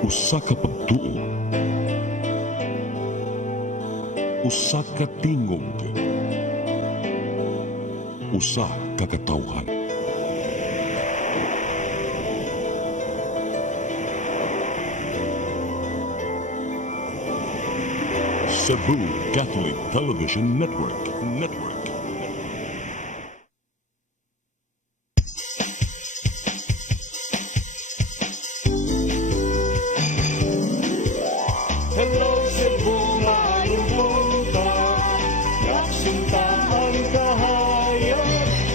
Usa ka pagtuo, usa ka tingog, usa ka katawhan. Cebu Catholic Television Network. Hello Cebu, maayong buntag. Nagsunta ang kahayag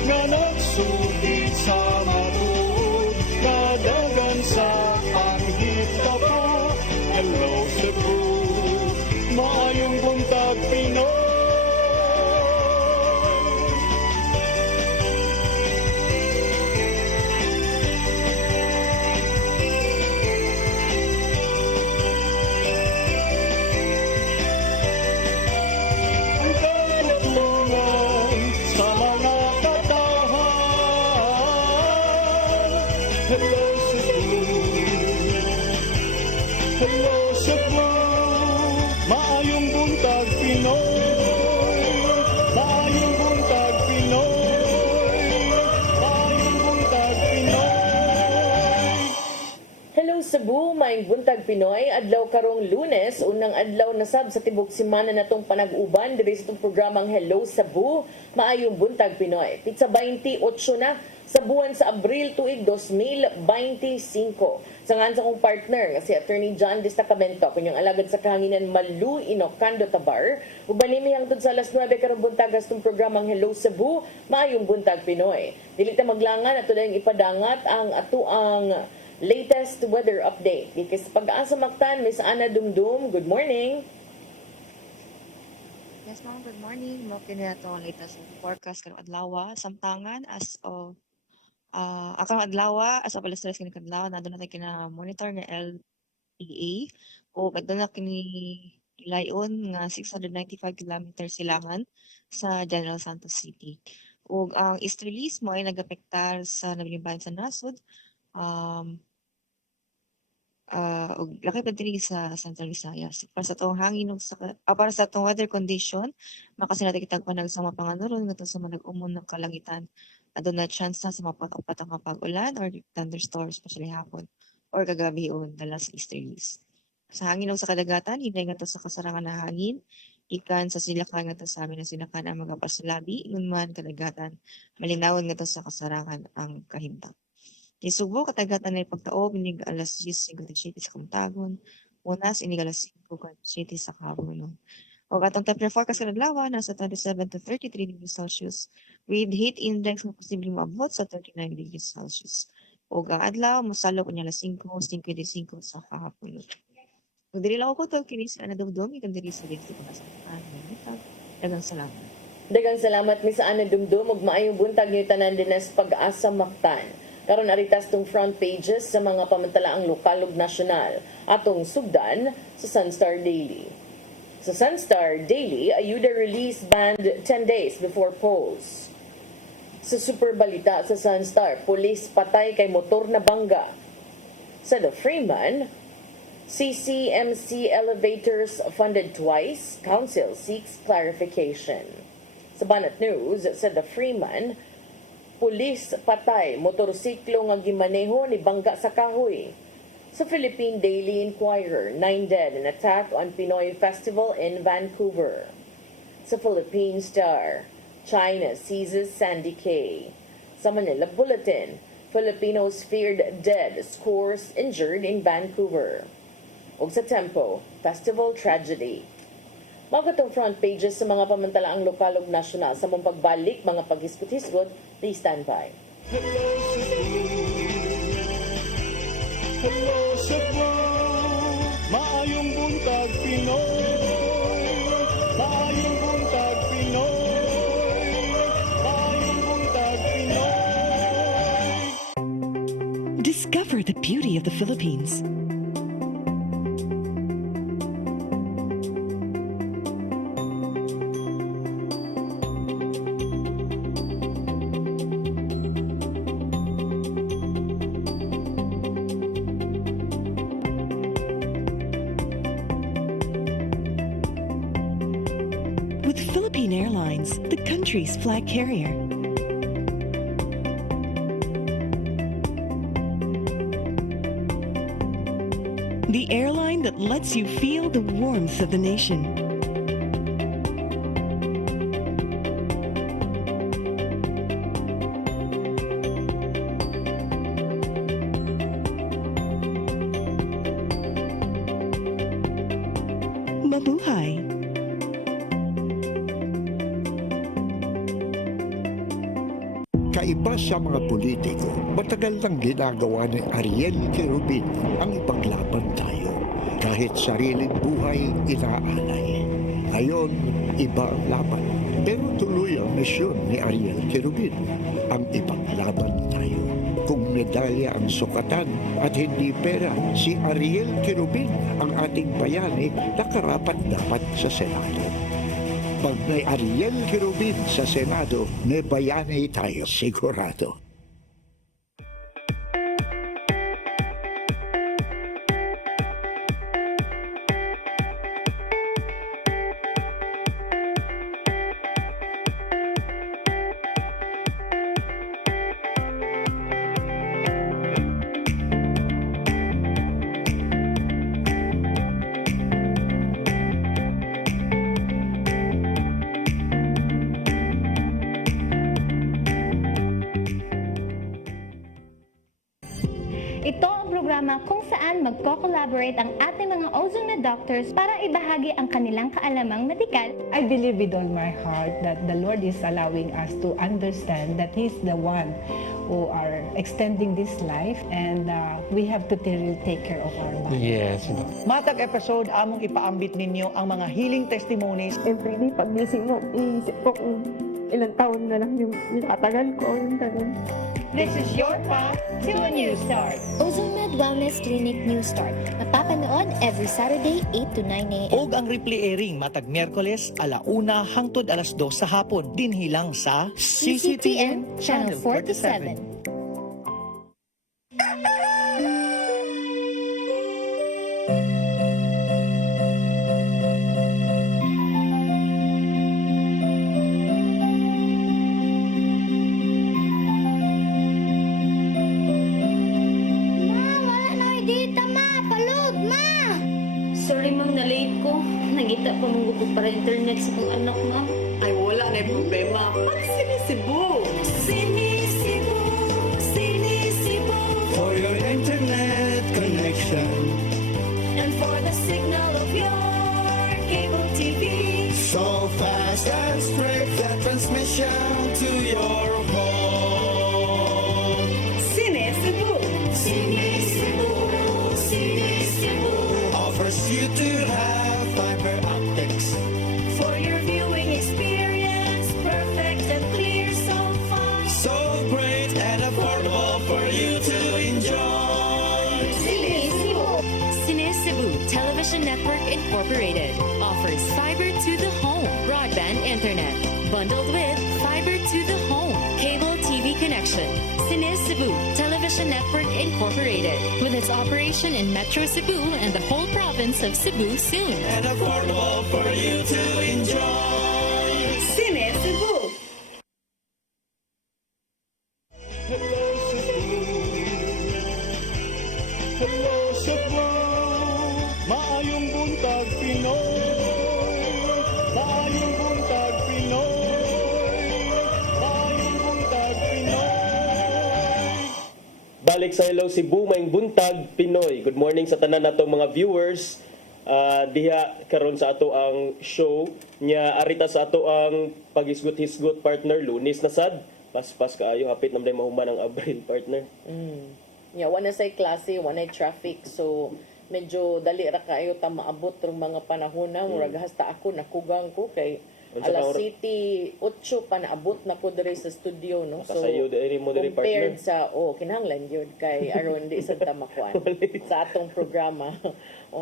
nga nagsulit sa matuod, kadagan sa panghita po. Hello Cebu, maayong buntag Pinoy. Ang katutulungan sa mga katawhan. Hello Cebu, hello Cebu, maayong buntag Pinoy, maayong buntag Pinoy, maayong buntag Pinoy. Hello Cebu, maayong buntag Pinoy. Adlaw karong Lunes, unang adlaw na sab sa tibok semana natong panag-uban diri sa itong programang Hello Cebu, maayong buntag Pinoy. Pitsa 28 na sa buwan sa Abril tuig 2025. Sangan sa akong partner nga si Attorney John Destacamento, kunyang alagad sa kahanginan Malu Inocando Tabar. Ubanimi hangtod sa alas 9 karong buntag sa programang Hello Cebu, maayong buntag Pinoy. Dili ta maglangan ato dayong ipadangat ang atuang latest weather update. Di kay sa Pag-asa Mactan, Miss Ana Dumdum, good morning. Yes, ma'am. Good morning. Mo kini ato ang latest forecast karong adlaw samtangan as of akang adlaw as of alas 3 kini kadlaw na natin kina monitor nga LPA o kadto kini layon nga 695 kilometers silangan sa General Santos City. Ug ang east release mo ay nagapektar sa nabilibayan sa nasod ug laki pa diri sa Central Visayas. Para sa atong hangin ug para sa atong weather condition, makasinati kitag panag sa mga panganuron ngadto sa manag-umon ng kalangitan. Aduna chance sa mapat-upat ang pag-ulan or thunderstorms especially hapon or kagabion dala sa east release. Sa hangin ug sa kadagatan, hinay ngadto sa kasarangan na hangin ikan sa silakan ngadto sa amin ang silakan ang mga pasulabi ingon man kadagatan malinawon ngadto sa kasarangan ang kahimtang. Di Subo, katagatan na pagtaob, inig alas 10:57 sa Kamtagon, unas inig alas 5:57 sa Kabuno. O atong temperature forecast sa adlaw nasa 27 to 33 degrees Celsius with heat index nga posibleng maabot sa 39 degrees Celsius. O ang adlaw, masalo ko niya alas 5:55 sa kahapon. Kung diri lang ako to, kini si Ana Dumdum, ikan diri sa dito pagkasamtaan. Dagang salamat. Dagang salamat Miss Ana Dumdum ug maayong buntag niyo tanan dinas Pag-asa Mactan. Karon aritas tong front pages sa mga pamantalaang lokal ug nasyonal atong sugdan sa Sunstar Daily. Sa Sunstar Daily, ayuda release banned 10 days before polls. Sa super balita sa Sunstar, pulis patay kay motor na bangga. Sa The Freeman, CCMC elevators funded twice, council seeks clarification. Sa Banat News, sa The Freeman, pulis patay motorsiklo nga gimaneho ni bangga sa kahoy. Sa Philippine Daily Inquirer, 9 dead in attack on Pinoy Festival in Vancouver. Sa Philippine Star, China seizes Sandy Cay. Sa Manila Bulletin, Filipinos feared dead, scores injured in Vancouver. Ug sa Tempo, Festival Tragedy. Mga katong front pages sa mga pamantalaang lokal ug nasyonal sa mong pagbalik, mga paghisgot-hisgot, please stand by. Hello Cebu, hello Cebu, maayong buntag Pinoy, maayong buntag Pinoy, maayong buntag Pinoy. Discover the beauty of the Philippines. Airlines, the country's flag carrier. The airline that lets you feel the warmth of the nation. Mabuhay! Kaiba sa mga politiko, matagal nang ginagawa ni Ariel Querubin ang ipaglaban tayo. Kahit sariling buhay inaalay. Ngayon, iba ang laban. Pero tuloy ang misyon ni Ariel Querubin, ang ipaglaban tayo. Kung medalya ang sukatan at hindi pera, si Ariel Querubin ang ating bayani na karapat dapat sa Senado. Pag may Ariel Querubin sa Senado, may bayani tayo sigurado. Ito ang programa kung saan magko-collaborate ang ating mga ozone na doctors para ibahagi ang kanilang kaalamang medikal. I believe with all my heart that the Lord is allowing us to understand that He's the one who are extending this life, and we have to really take care of our body. Yes. Matag episode, among ipaambit ninyo ang mga healing testimonies. Everyday, pag gising mo, iisip ko kung ilang taon na lang yung itatagal ko. Yung ganun. This is your path to a new start. OzoneMed Wellness Clinic New Start. Mapapanood every Saturday, 8 to 9 a.m. Og ang replay airing matag Miyerkules, 1:00 hangtod 2:00 sa hapon. Dinhilang sa CCTN Channel 47. Sorry ma'am, na-late ko. Nagita pa mong gusto para internet sa kong anak ma'am. Ay, wala na yung problema. Pag-sinisibo! Sinisibo, sinisibo. For your internet connection, And for the signal of your cable TV. so fast and straight that transmission to your home. Sinisibo! Sinisibo, sinisibo. Offers you to have fiber optics. For your viewing experience, perfect and clear so far. So great and affordable for you to enjoy. Sinisibo. Cebu Television Network Incorporated offers fiber to the home broadband internet bundled with fiber to the home cable TV connection. Cebu Television Network Incorporated with its operation in Metro Cebu and the whole province of Cebu soon. And affordable for you to enjoy. Sinisibo! Hello, Cebu. Hello, Cebu. Maayong buntag, Pinoy. Maayong buntag, Pinoy. Maayong buntag, Pinoy. Balik sa Hello Cebu, maayong buntag Pinoy. Good morning sa tanan natong mga viewers. Diha karon sa ato ang show nya arita sa ato ang paghisgot-hisgot partner Lunes na sad. Paspas kaayo hapit na mahuman ang Abril partner. Yeah, wala say klase, wala traffic. So, medyo dali ra kayo ta maabot ng mga panahon na. Murag hasta ako, nakugang ko kay Unsa alas ka City 8 pa naabot na ko diri sa studio, no? So, Nakasayo diri mo diri compared partner. sa, kinahanglan yun kay aron di sa tamakuan sa atong programa.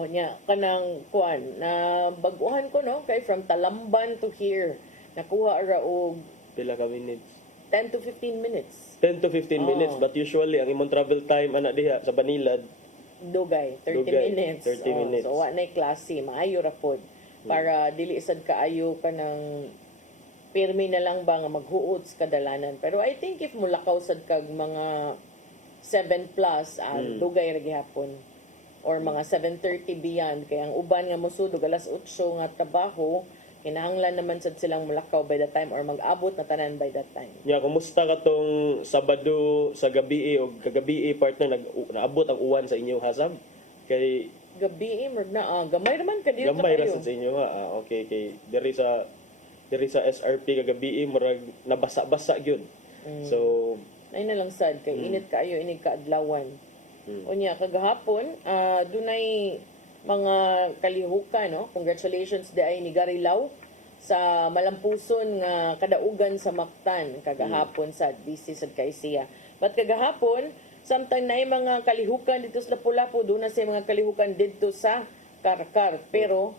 Nya, kanang kuan, na baguhan ko, no? Kay from Talamban to here, nakuha ra og Pila ka minutes? 10 to 15 minutes. 10 to 15 minutes but usually ang imong travel time ana diha sa Banilad Dugay, 30 Dugay, minutes. 30 minutes. So, wa na'y klase, maayo ra pod. Para dili sad kaayo ka ng pirmi na lang ba nga maghuot sa kadalanan. Pero I think if mulakaw sad kag mga 7 plus, dugay ra gihapon. Or mga 7:30 beyond. Kaya ang uban nga mosudog alas 8 nga trabaho, kinahanglan naman sad silang mulakaw by that time or mag-abot na tanan by that time. Ya, kumusta ka tong Sabado sa gabi o kagabi partner naabot ang uwan sa inyong hasab? Kay Gabi, gamay naman ka dito gamay ra kayo. sa inyo ha. Okay, kay diri sa SRP kagabi murag nabasa-basa gyud. So Ay na lang sad kay init kaayo inig kaadlawan. Unya kagahapon, dunay mga kalihukan, no? Congratulations ay ni Gary Lau sa malampuson nga kadaugan sa Mactan kagahapon sad busy sad kay siya. But kagahapon samtang naay mga kalihukan dito sa Lapu-Lapu, doon na sa mga kalihukan dito sa Karkar. Pero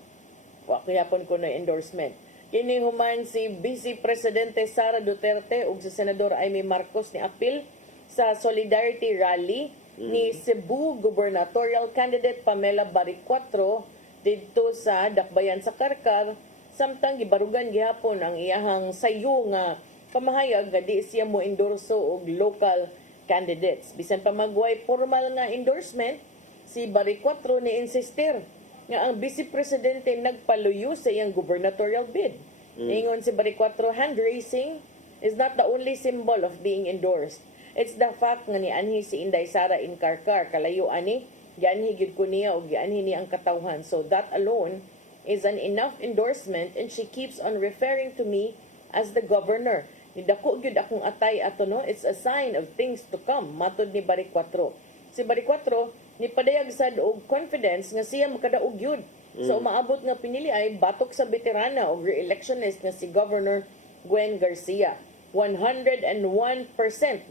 wa kayapon ko na endorsement. Kini human si Vice Presidente Sara Duterte ug si Senador Amy Marcos ni apil sa Solidarity Rally ni Cebu Gubernatorial Candidate Pamela Baricuatro dito sa Dakbayan sa Karkar, samtang gibarugan gihapon ang iyahang sayo nga pamahayag nga di siya mo endorso og local candidates. Bisan pa magway formal nga endorsement, si Baricuatro ni insistir nga ang Vice Presidente nagpaluyo sa iyang gubernatorial bid. Ingon si Baricuatro, hand raising is not the only symbol of being endorsed. It's the fact nga nianhi si Inday Sara in Karkar, kalayo ani, gianhi gyud ko niya o gianhi niya ang katawhan. So that alone is an enough endorsement, and she keeps on referring to me as the governor. Nidako gyud akong atay ato, no? It's a sign of things to come, matod ni Baricuatro. Si Baricuatro ni padayag sad og confidence nga siya makadaog gyud. So umaabot nga pinili ay batok sa veterana o re-electionist nga si Governor Gwen Garcia. 101%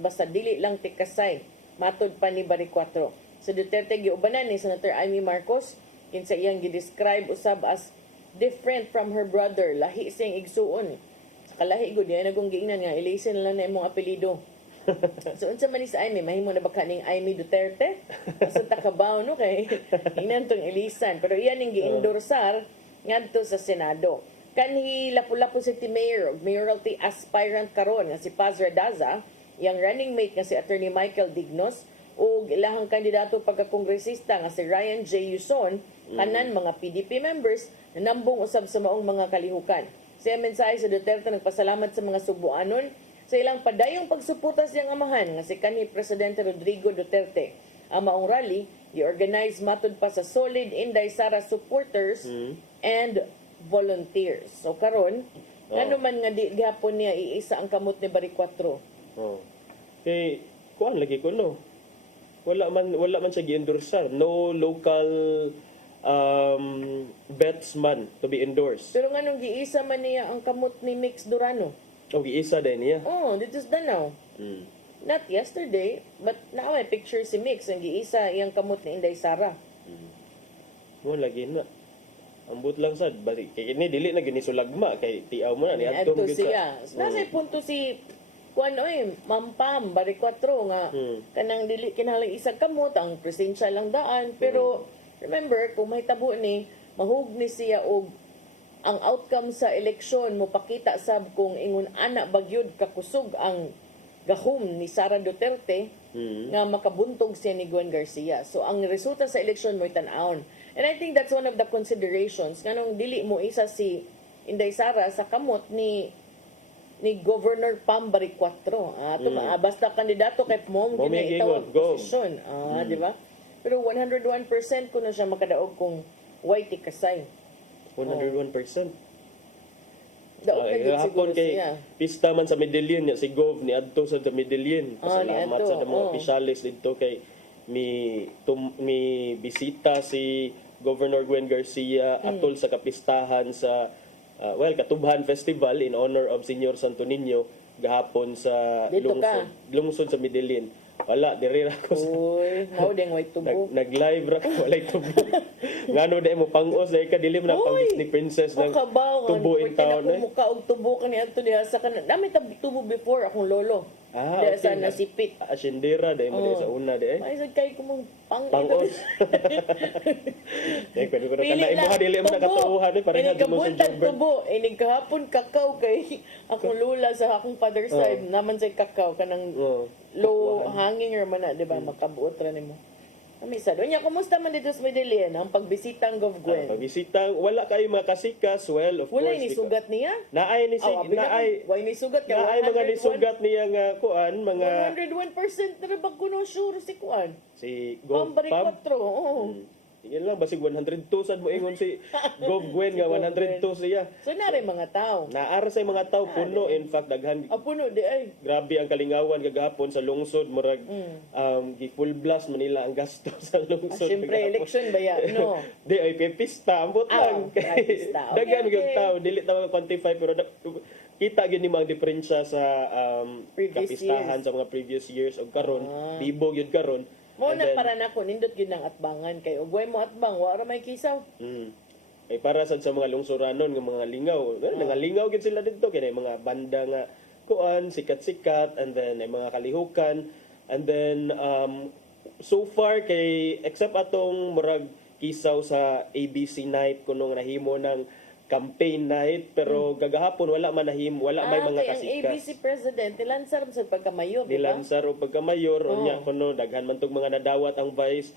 basta dili lang tikasay, matod pa ni Baricuatro. Sa Duterte giubanan ni Senator Amy Marcos kinsa iyang gidescribe usab as different from her brother, lahi siyang igsuon. Sa kalahi gud niya nagong giingnan nga ilisen lang na imong apelyido. So unsa man ni sa Amy, mahimo na ba kaning Amy Duterte? Basta takabaw no kay ingnan tong ilisan, pero iyan ning gi-endorsar ngadto sa Senado. Kanhi Lapu-Lapu City Mayor ug mayoralty aspirant karon nga si Paz Radaza, yang running mate nga si Attorney Michael Dignos ug ilahang kandidato pagkakongresista nga si Ryan J. Yuson, tanan mga PDP members na nambong usab sa maong mga kalihukan. Sa mensahe sa Duterte nagpasalamat sa mga Subuanon sa ilang padayong pagsuporta sa iyang amahan nga si kanhi Presidente Rodrigo Duterte. Ang maong rally i-organize matod pa sa solid Inday Sara supporters and volunteers. So karon, ano man nga di gihapon niya iisa ang kamot ni Baricuatro. kay kuan lagi ko no. Wala man siya gi-endorsar. No local betsman to be endorsed. Pero nganong giisa man niya ang kamot ni Mix Durano? O giisa din niya. Oh, dito sa Danau. Not yesterday, but now may picture si Mix ang giisa iyang kamot ni Inday Sara. Mo lagi na. Ambot lang sad balik. Kay kini dili na gini sulagma kay tiaw mo na ni adto Adto gid siya. Nasa punto si kuan oy, Mampam Baricuatro nga kanang dili kinahanglan isang kamot ang presensya lang daan, pero remember kung mahitabo ni mahugni siya og ang outcome sa eleksyon mo pakita sab kung ingon ana bagyod kakusog ang gahom ni Sara Duterte nga makabuntog siya ni Gwen Garcia. So ang resulta sa eleksyon mo tan-awon. And I think that's one of the considerations nganong dili mo isa si Inday Sara sa kamot ni Governor Pam Baricuatro. Basta kandidato kay mong ginaitaw ang posisyon. Di ba? Pero 101% ko na siya makadaog kung white kasay. 101%. Daog na gid siguro kay siya. pista man sa Medellin ni si Gov ni adto sa Medellin. Pasalamat niadto, sa mga opisyalis dito kay mi bisita si Governor Gwen Garcia atol sa kapistahan sa Katubhan Festival in honor of Senior Santo Niño gahapon sa Dito ka? lungsod sa Medellin. Wala, diri ra ko. Uy, mao ding white tubo. Nag-live ra ko, walay tubo. Ngano dai mo pang-os dai ka dili mo na pang Disney princess ng tubo in town. Pwede na mukha og tubo ka ni Anto diha sa kanan. Dami tubo before akong lolo. Okay. Sa nasipit. Asyendera dai mo sa una dai. May sad kay kumong Pang-os. Eh, pwede ko na kana imuha dili mo nakatuuhan eh, pareha Ini di mo sa kabuntag Jogbert. tubo. Ini kahapon kakao kay akong lula sa akong father side. Naman say kakao kanang Oo. low hanging or man na, di ba? Makabuot ra nimo. Amisa. Donya, kumusta man dito sa Medellin ang pagbisita ng Gov Gwen? Pagbisita, wala kayo makasikas, well, of Wala course. ni sugat niya? Naay ni Aw, abi na naay ko. Why ni sugat ka? naay mga 101 nisugat niya nga kuan, mga 101% na ba kuno sure si Kuan? si Gov Pambari Pam. 4. Oo. Yan lang, basig 102 sad mo ingon si Gov Gwen nga 102 siya. So nare mga tao. Naara sa mga tao puno, in fact daghan Apuno di ay. grabe ang kalingawan kagahapon sa lungsod murag gi full blast Manila ang gasto sa lungsod. Siyempre, kagahapon. election ba yan? No. Di ay kay pista ambot lang. kay pista. Okay, Daghan gyud okay. tao dili ta quantify pero kita gyud ni ang diferensya sa Previous kapistahan years. sa mga previous years ug karon libo gyud karon. Mo And na then, para nako nindot gyud ng atbangan kay ugway mo atbang wa ra may kisaw. Ay para sad sa mga lungsuranon nga mga lingaw. Nangalingaw gid sila dito kay mga banda nga kuan sikat-sikat and then ay mga kalihukan and then so far kay except atong murag kisaw sa ABC night kuno nga nahimo ng campaign night pero gagahapon wala man wala may mga kay ang kasikas. ABC president ilansar sa pagkamayo, di ba? Nilansar o pagka-mayor unya kuno daghan man tog mga nadawat ang vice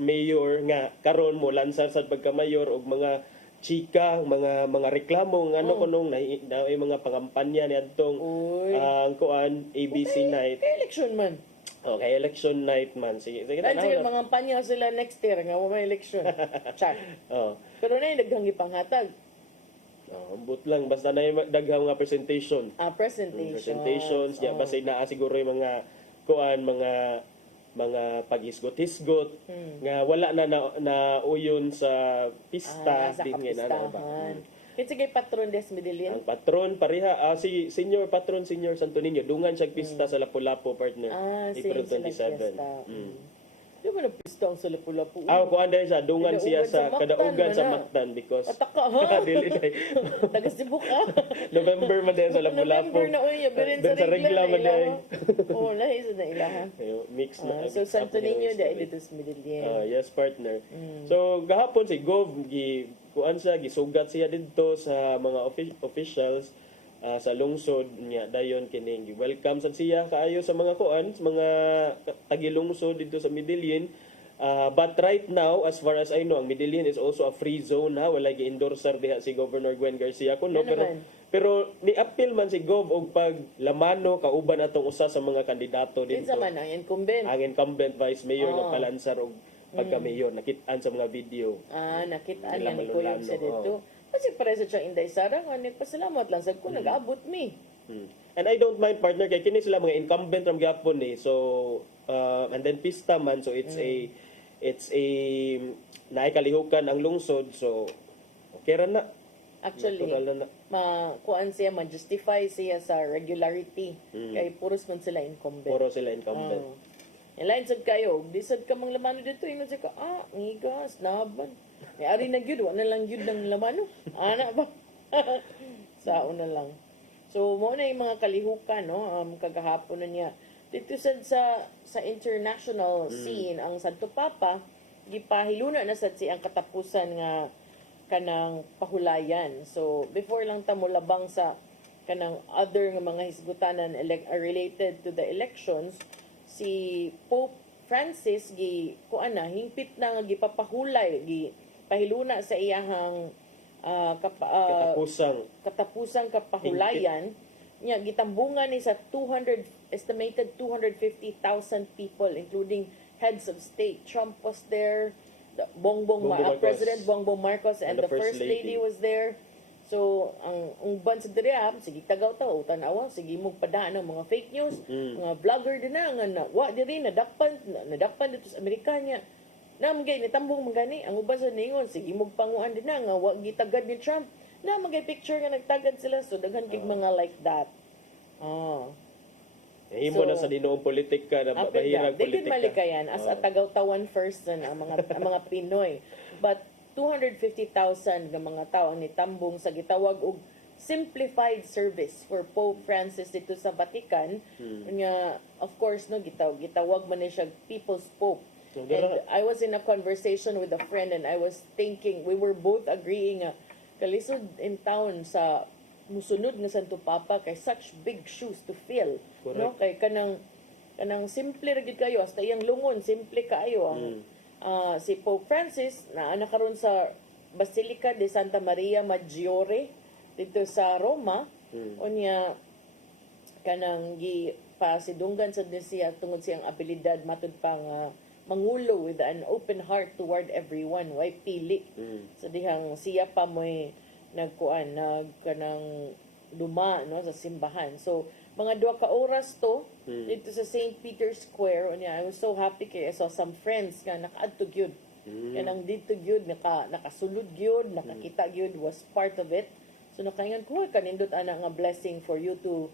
mayor nga karon mo lansar sa pagka-mayor og mga chika mga reklamo nga ano kunong na mga pangampanya ni adtong ang kuan ABC night. Kay election man. Okay, election night man. Sige Dahil sige, na. mga panya sila next year nga wa may election. Char. Oh. Pero na yung daghang ipanghatag. Ambot lang basta na yung daghang nga presentation. Presentations, ya basta naa siguro yung mga kuan mga pag-isgot-hisgot nga wala na uyon sa pista sa din nga na ba. kapistahan. Kaya sige, patron des Medellin. Ang patron pareha si senior Santo Niño dungan siya pista sa Lapu-Lapu partner. April 27. Di ba na-pista ang sa Lapu-Lapu? Kuan dahil sa dungan siya sa kadaugan sa Mactan because Ataka ha? dili day. Taga Cebu ka. November man dahil sa Lapu-Lapu. November na uy, birin Sa sa regla man na dahil. ilaha. Oo, lahi sa na ilaha. Mix na. So Santo Niño dahil dito sa Medellin. Yes, partner. So, gahapon si Gov, kuan siya, gisugat siya dito sa mga officials sa lungsod niya. Dayon kining welcome sad siya kaayo sa mga kuan, sa mga tagilungsod dito sa Medellin. But right now, as far as I know, ang Medellin is also a free zone ha. Wala gi-endorser diha si Governor Gwen Garcia kuno pero ni-appeal man si Gov og paglamano kauban atong usa sa mga kandidato dito. Kinsa man ang incumbent. Ang incumbent vice mayor nga palansar og pagka-mayor nakit-an sa mga video. Nakita Nila niya ni Malulano, Kuya siya dito. Kasi pareho siya Inday Sara, nga nagpasalamat lang sa ko, nag-abot mi. And I don't mind partner kay kini sila mga incumbent from gyapon eh. So and then pista man so it's a naikalihukan ang lungsod so okay ra na. Actually, Natural na. kuan siya, ma-justify siya sa regularity. Kay puros man sila incumbent. Puro sila incumbent. Ilain sad kayo, di sad ka mang lamano dito, ingon siya ka, ngigas, naban. May ari na gyud, wala lang gyud ng lamano. Ana ba? Sao na lang. So, mo na yung mga kalihukan, no? Kagahapon na niya. Dito sad sa international scene, ang Santo Papa, gipahiluna na sad siya ang katapusan nga kanang pahulayan. So, before lang ta mo labang sa kanang other nga mga hisgutanan related to the elections, si Pope Francis hingpit na nga gipapahulay, pahiluna sa iyahang katapusang kapahulayan nya gitambungan ni sa estimated 250,000 people including heads of state. Trump was there, President Bongbong Marcos and the First Lady was there. So, ang uban sa diri sige tagaw ta o tanawa, sige mo padaan ng mga fake news, mga vlogger din nga wa diri nadakpan dito sa Amerika niya. Namgay ni tambong magani ang uban sa ningon, sige mo panguan din nga wa gitagad ni Trump. Na magay picture nga nagtagad sila so daghan kig mga like that. Himo na sa dinoong politika na bahirag Di politika. malikayan as a tagaw-tawan person ang mga Pinoy. But 250,000 nga mga tao ang nitambong sa gitawag og simplified service for Pope Francis dito sa Vatican. Nga of course no gitawag man ni siya People's Pope. And I was in a conversation with a friend and I was thinking, we were both agreeing nga, kalisod in town sa musunod nga Santo Papa kay such big shoes to fill. No? Kay kanang simple ra gid kayo, hasta iyang lungon, simple kayo. Ang si Pope Francis, na karon sa Basilica de Santa Maria Maggiore, dito sa Roma, unya kanang pasidunggan sa siya tungod siyang abilidad matud pang mangulo with an open heart toward everyone, way pili. So dihang siya pa mo'y kanang luma no sa simbahan. So mga 2 ka oras to dito sa St. Peter's Square. Unya, I was so happy kay I saw some friends nga nakaadto gyud. Kanang dito gyud nakasulod gyud, nakakita gyud, was part of it. So nakaingan ko kanindot ana nga blessing for you to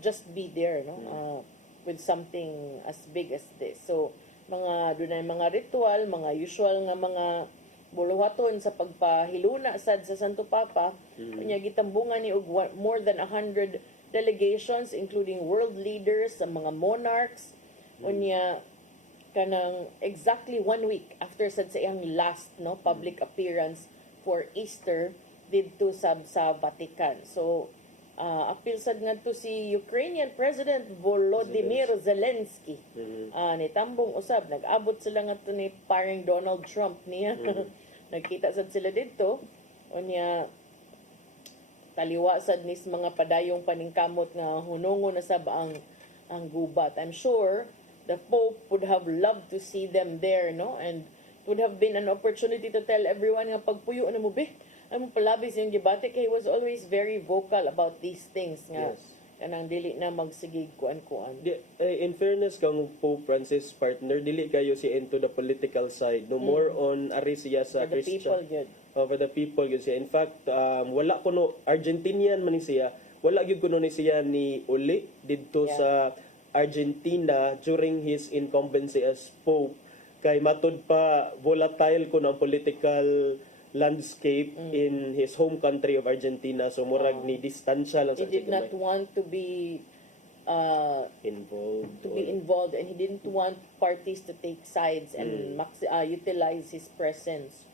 just be there no with something as big as this. So mga dunay mga ritual, mga usual nga mga buluhaton sa pagpahiluna sad sa Santo Papa. Kanya gitambungan ni og more than 100 delegations including world leaders, sa mga monarchs. Unya kanang exactly 1 week after sad sa iyang last no public appearance for Easter didto sa Vatican. So appeal sad ngadto si Ukrainian President Volodymyr Zelensky. Nitambong usab, nag-abot sila ngadto ni paring Donald Trump niya. Nagkita sad sila dito. Unya taliwa sad nis mga padayong paningkamot nga hunungon na sab ang gubat. I'm sure the Pope would have loved to see them there, no? And it would have been an opportunity to tell everyone nga pagpuyo na mo be. Ang palabis yung gibate kay he was always very vocal about these things nga. Kanang dili na magsigig kuan-kuan. In fairness kang Pope Francis partner, dili kayo si into the political side. No more on ari siya sa For the people Christian. yun. For the people yun siya. In fact, wala kuno Argentinian man ni siya. Wala gyud kuno ni siya ni uli didto sa Argentina during his incumbency as Pope. Kay matud pa volatile kuno ang political landscape in his home country of Argentina. So murag ni distansya lang He sa did not want to be involved and he didn't want parties to take sides and utilize his presence.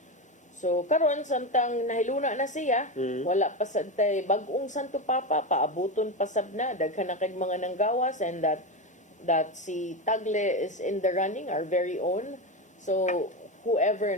So karon samtang nahiluna na siya, wala pa sad tay bag-ong Santo Papa, paabuton pa sab na daghan na kay mga nanggawas, and that si Tagle is in the running, our very own. So whoever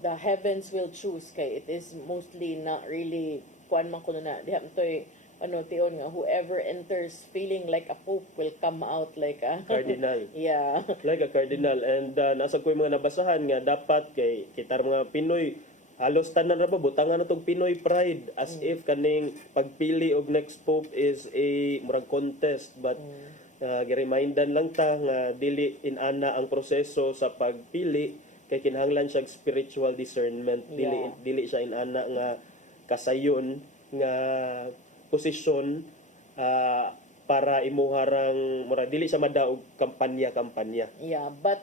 the heavens will choose, kay it is mostly not really kuan man kuno na diha toy tion nga whoever enters feeling like a pope will come out like a cardinal. Yeah. Like a cardinal. And nasa ko yung mga nabasahan nga dapat kay kita mga Pinoy halos tanan ra ba butangan na tong Pinoy pride as if kaning pagpili og next pope is a murag contest, but gi-remindan lang ta nga dili inana ang proseso sa pagpili kay kinahanglan siya spiritual discernment. Dili siya inana nga kasayon nga posisyon para imuharang mura dili siya madaog kampanya. Yeah, but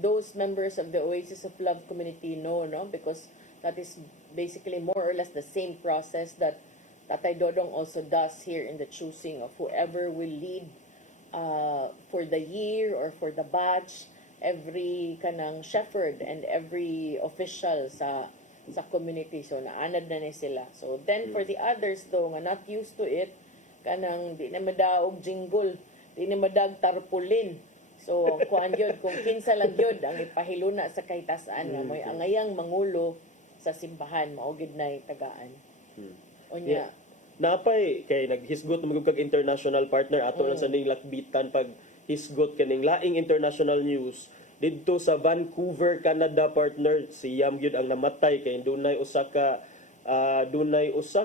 those members of the Oasis of Love community know, no, because that is basically more or less the same process that Tatay Dodong also does here in the choosing of whoever will lead for the year or for the batch. Every kanang shepherd and every official sa community, so naanad na ni sila. So then for the others though nga not used to it, kanang di na madaog jingle, di na madag tarpulin. So kuan yun, kung kinsa lang yun ang ipahiluna sa kahitasan nga mo'y angayang mangulo sa simbahan, maugid na tagaan. Unya. Napay kay naghisgot mo kag international partner ato lang sa ning lakbitan pag hisgot kaning laing international news didto sa Vancouver, Canada partner. Si Yam gyud ang namatay kay dunay usa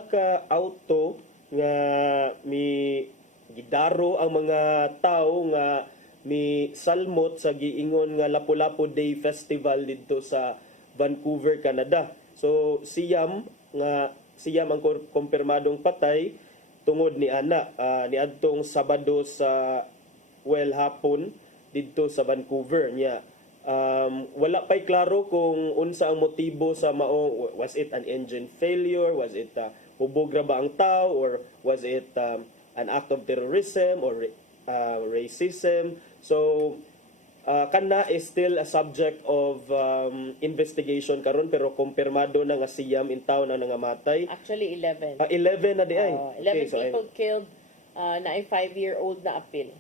ka auto nga mi gidaro ang mga tawo nga mi salmot sa giingon nga Lapu-Lapu Day Festival didto sa Vancouver, Canada. So si Yam ang kumpirmadong patay tungod ni ana niadtong Sabado sa hapon didto sa Vancouver niya. Wala pa'y klaro kung unsa ang motibo sa mao. Was it an engine failure? Was it hubog ra ba ang tao? Or was it an act of terrorism or racism? So kana is still a subject of investigation karon pero kumpirmado na nga siyam in town ang nangamatay. Actually, 11. 11 na di ay. 11 so people killed na ay 5-year-old na apil.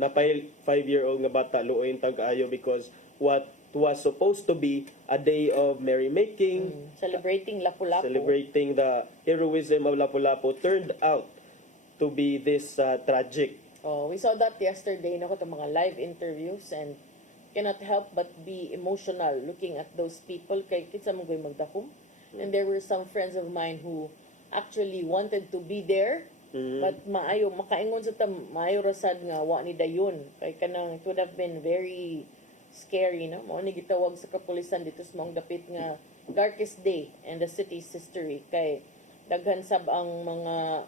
Napay 5-year-old nga bata luoy tag-ayo because what was supposed to be a day of merrymaking, Celebrating Lapu-Lapu. celebrating the heroism of Lapu-Lapu turned out to be this tragic. We saw that yesterday na ko itong mga live interviews and cannot help but be emotional looking at those people kay kitsa mo magdakom. And there were some friends of mine who actually wanted to be there but maayo makaingon sa maayo rasad nga wa ni dayon kay kanang it would have been very scary, no? Mao ni gitawag sa kapulisan dito sa mong dapit nga darkest day in the city's history kay daghan sab ang mga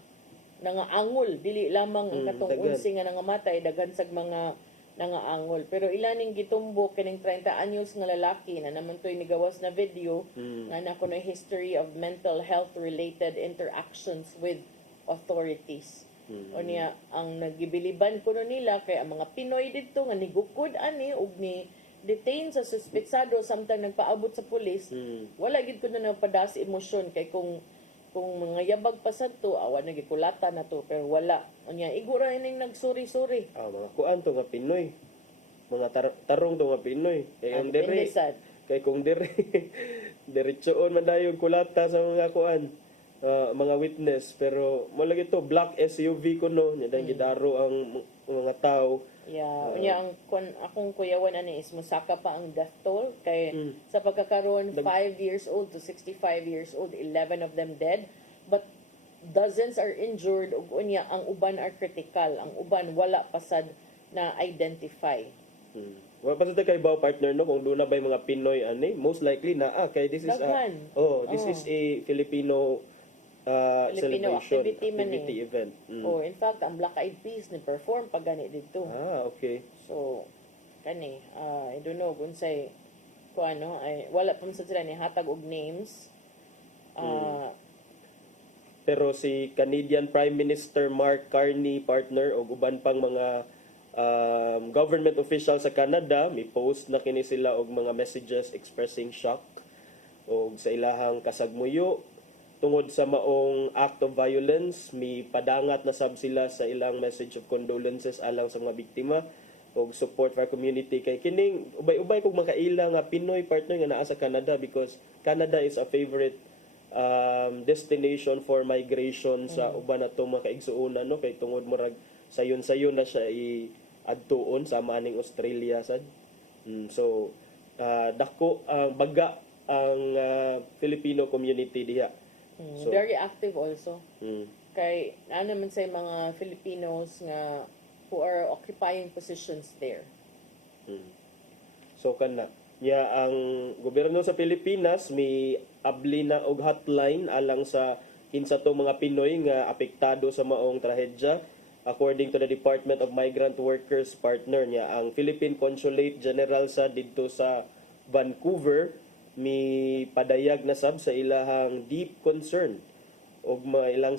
nangaangol dili lamang ang katong daghan. unsi nga nangamatay daghan sag mga nangaangol pero ilaning gitumbok kining 30 anyos nga lalaki na naman toy migawas na video nga nakunoy history of mental health related interactions with authorities. O niya, ang nagibiliban kuno nila kay ang mga Pinoy dito nga nigukod ani ug ni detain sa suspetsado samtang nagpaabot sa pulis, wala gid kuno napadas emosyon kay kung mga yabag pa sad to awa nagikulata na to pero wala. Unya igura ining nagsuri-suri. Mga kuan to nga Pinoy. Mga tarong to nga Pinoy. Kay ang dere. Kay kung dere diretsoon man dayon kulata sa mga kuan. Mga witness pero malagi to black SUV kuno nya dang gidaro ang mga tao. Unya ang akong kuyawan ani is musaka pa ang death toll kay sa pagkakaroon 5 years old to 65 years old 11 of them dead but dozens are injured ug unya ang uban are critical ang uban wala pasad na identify. Wa pa sa kay baw partner no kung doon na ba mga Pinoy ani most likely na kay this is this is a Filipino celebration activity event. In fact, ang Black Eyed Peas ni perform pag gani dito. Okay. So, kani, I don't know kung say ko ano, ay wala pa man sa sila ni hatag og names. Pero si Canadian Prime Minister Mark Carney partner o uban pang mga government official sa Canada, may post na kini sila og mga messages expressing shock og sa ilahang kasagmuyo tungod sa maong act of violence. May padangat na sab sila sa ilang message of condolences alang sa mga biktima og support for our community kay kining ubay-ubay kog makaila nga Pinoy partner nga naa sa Canada because Canada is a favorite destination for migration sa uban natong mga kaigsuonan no kay tungod murag sayon-sayon na siya adtuon sa maning Australia sad. So dako ang baga ang Filipino community diha. Very active also. Kay ano naman sa mga Filipinos nga who are occupying positions there. So kana nya ang gobyerno sa Pilipinas may abli na og hotline alang sa kinsa to mga Pinoy nga apektado sa maong trahedya. According to the Department of Migrant Workers partner niya ang Philippine Consulate General sa didto sa Vancouver mi padayag na sab sa ilahang deep concern og ilang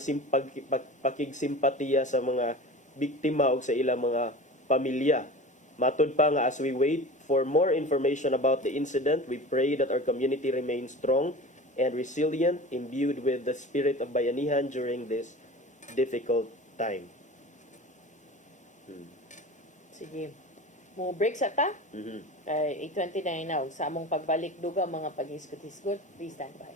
pakigsimpatiya sa mga biktima ug sa ilang mga pamilya. Matud pa nga as we wait for more information about the incident, we pray that our community remains strong and resilient, imbued with the spirit of bayanihan during this difficult time. Sige. Mo break sa ta? Kay 8:29 na sa among pagbalik duga mga pag-hisgot-hisgot. Please stand by.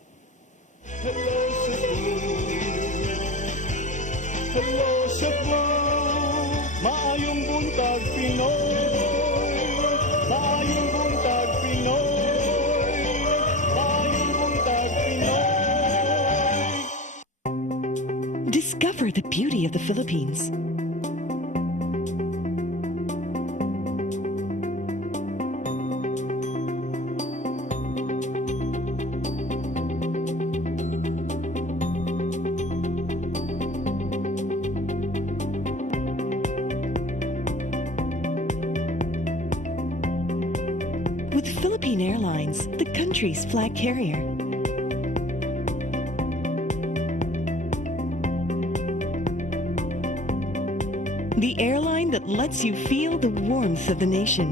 Hello Cebu, maayong buntag Pinoy, maayong buntag Pinoy, maayong buntag Pinoy. Discover the beauty of the Philippines. With Philippine Airlines, the country's flag carrier. The airline that lets you feel the warmth of the nation.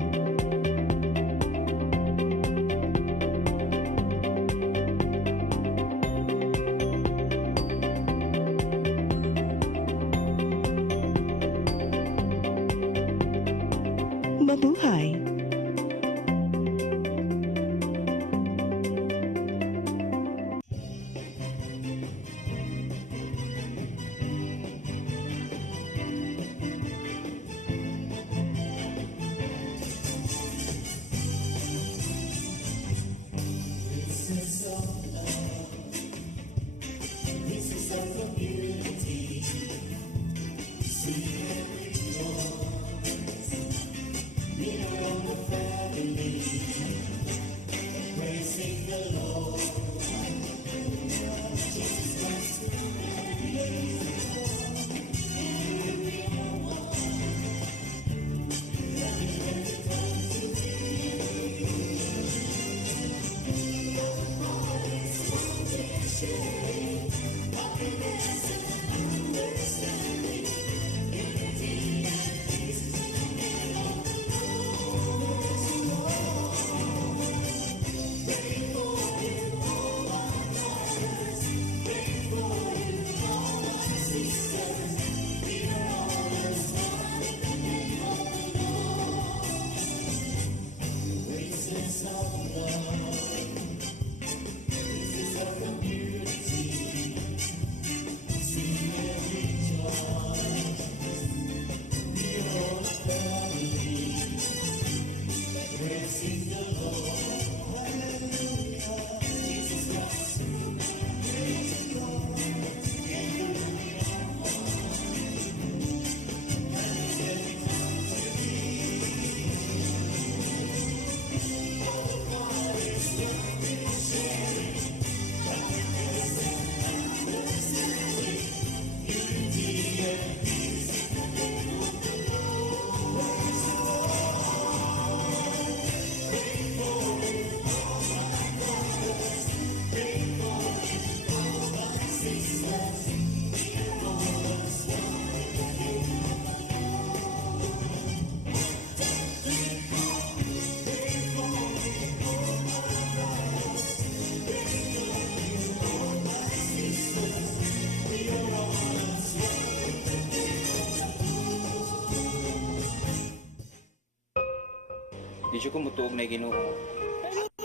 Di siya kumutuog na ginoo.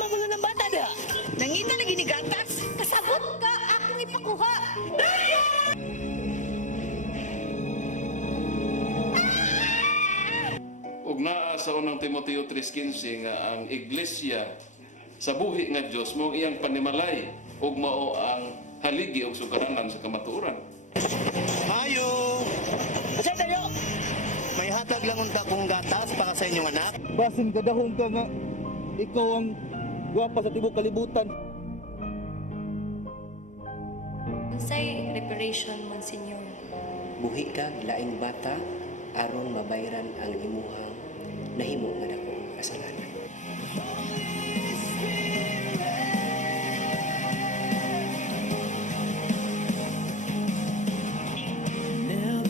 Magulo ng bata da. Nangita lagi ni gatas. Kasabot ka akong ipakuha. Ug naa sa unang Timoteo 3:15 nga ang iglesia sa buhi nga Dios mo iyang panimalay ug mao ang haligi ug sugaranan sa kamatuoran. Ayo! Kasi tayo! May hatag lang unta kong gatas para sa inyong anak. Basin kadahong ka nga, ikaw ang gwapa sa tibok kalibutan. Unsay reparation, Monsignor? Buhi ka laing bata aron mabayran ang imuhang nahimo nga dakong kasalanan.